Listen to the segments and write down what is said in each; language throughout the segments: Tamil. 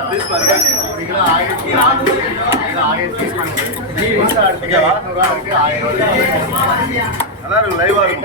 ப்ளீஸ் பாருங்க ஓகேவா நல்லா இருக்கும் லைவா இருக்கும்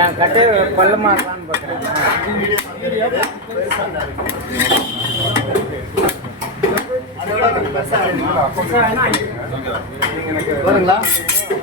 என் கட்டு பள்ளமா இருக்கான்னு பார்க்குறேன். வருங்களா